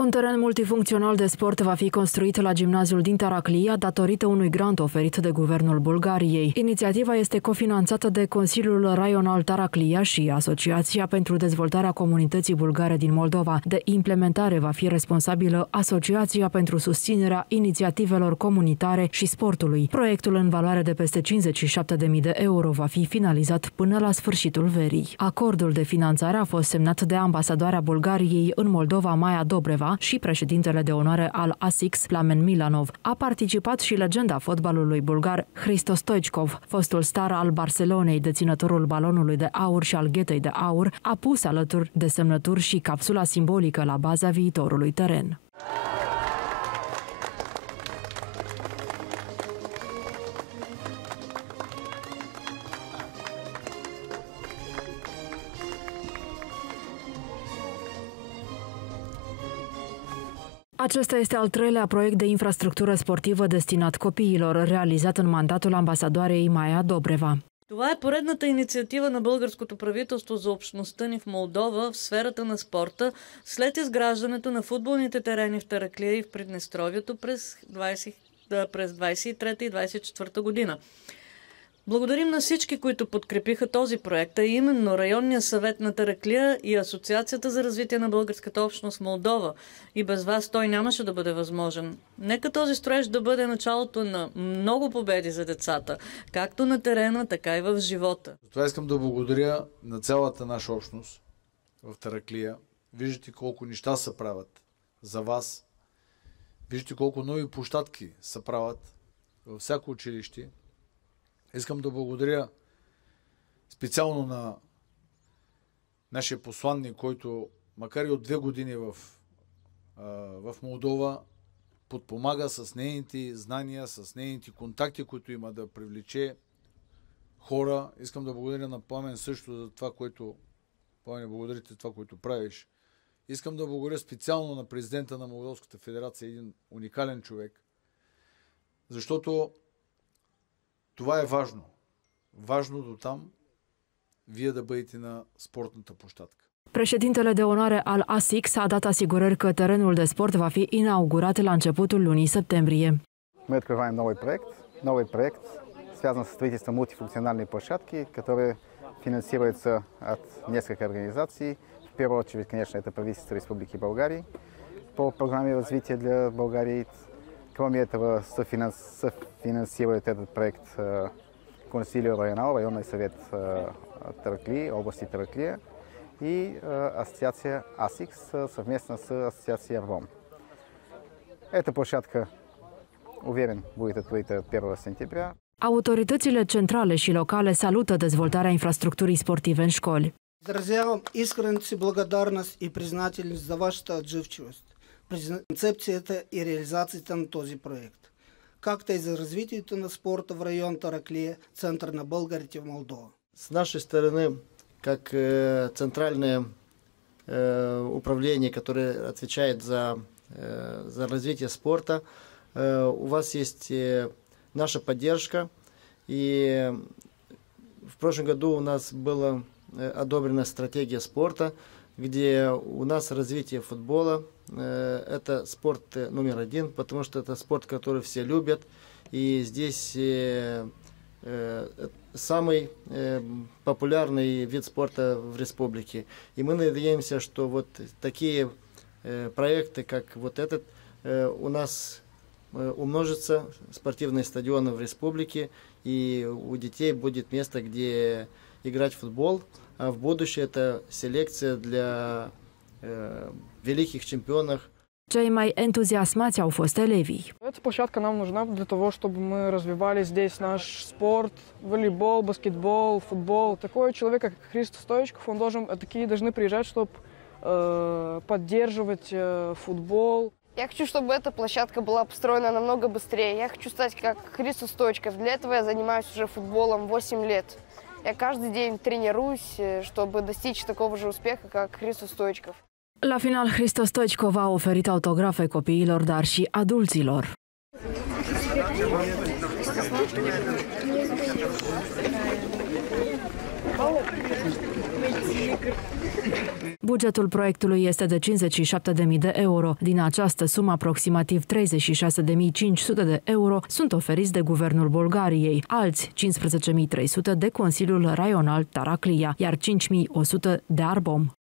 Un teren multifuncțional de sport va fi construit la gimnaziul din Taraclia datorită unui grant oferit de Guvernul Bulgariei. Inițiativa este cofinanțată de Consiliul Raional Taraclia și Asociația pentru Dezvoltarea Comunității Bulgare din Moldova. De implementare va fi responsabilă Asociația pentru Susținerea Inițiativelor Comunitare și Sportului. Proiectul în valoare de peste 57.000 de euro va fi finalizat până la sfârșitul verii. Acordul de finanțare a fost semnat de ambasadoarea Bulgariei în Moldova, Maia Dobreva, și președintele de onoare al ASICS, Plamen Milanov. A participat și legenda fotbalului bulgar Hristo Stoichkov, fostul star al Barcelonei, deținătorul balonului de aur și al ghetei de aur, a pus alături de semnături și capsula simbolică la baza viitorului teren. Acesta este al treilea proiect de infrastructură sportivă destinat copiilor, realizat în mandatul амбасадорei Maia Dobreva. Това е поредната инициатива на българското правителство за общността ни в Молдова в сферата на спорта след изграждането на футболните терени в Тараклия и в Приднестровието през 23 и 24 година. Благодарим на всички, които подкрепиха този проект, а именно Районния съвет на Тараклия и Асоциацията за развитие на българската общност в Молдова. И без вас той нямаше да бъде възможен. Нека този строеж да бъде началото на много победи за децата, както на терена, така и в живота. Това искам да благодаря на цялата наша общност в Тараклия. Виждате колко неща се правят за вас. Виждате колко нови площадки се правят във всяко училище. Искам да благодаря специално на нашия посланник, който макар и от 2 години в Молдова подпомага с нейните знания, с нейните контакти, които има да привлече хора. Искам да благодаря на Пламен също за това, което Пламен, благодарите това, което правиш. Искам да благодаря специално на президента на Молдовската федерация, един уникален човек, защото това е важно. Важно до там вие да бъдете на спортната площадка. Președintele de onoare al ASICS a dat asigurări că terenul de sport va fi inaugurat la începutul lunii septembrie. Мы открываем новый проект, связан со строительством мультифункциональной площадки, который финансируется от нескольких организаций. В первую очередь, конечно, это правительство Республики Болгарии по программе развития для Болгарии. Кроме этого, софинансирует этот проект Consiliul Raional, Районный совет Тараклии, области Тараклия и ассоциация ASICS совместно с ассоциацией РВОМ. Эта площадка, уверен, будет открыта 1 сентября. Autoritățile centrale și locale salută dezvoltarea infrastructurii sportive în școli. Изразявам искренната си благодарност и признателност за вашата отзывчивост при концепцията и реализацията на този проект, както и за развитието на спорта в район Тараклия, център на българите в Молдова. С нашей стороны, как центральное управление, которое отвечает за развитие спорта, у вас есть наша поддержка. И в прошлом году у нас была одобрена стратегия спорта, где у нас развитие футбола это спорт номер 1, потому что это спорт, который все любят, и здесь самый популярный вид спорта в республике. И мы надеемся, что вот такие проекты, как вот этот, у нас умножатся, спортивные стадионы в республике, и у детей будет место, где играть в футбол, а в будущее это селекция для великих чемпионов. Cei mai entuziasmați au fost elevii. Эта площадка нам нужна для того, чтобы мы развивали здесь наш спорт, волейбол, баскетбол, футбол. Такой человек, как Христо Стоичков, такие должны приезжать, чтобы поддерживать футбол. Я хочу, чтобы эта площадка была построена намного быстрее. Я хочу стать как Христо Стоичков. Для этого я занимаюсь уже футболом 8 лет. Я каждый день тренируюсь, чтобы достичь такого же успеха, как Христо Стоичков. La final, Hristo Stoichkov a oferit autografe copiilor, dar și adulților. Bugetul proiectului este de 57.000 de euro. Din această sumă, aproximativ 36.500 de euro sunt oferiți de Guvernul Bulgariei, alți 15.300 de Consiliul Raional Taraclia, iar 5.100 de Arbom.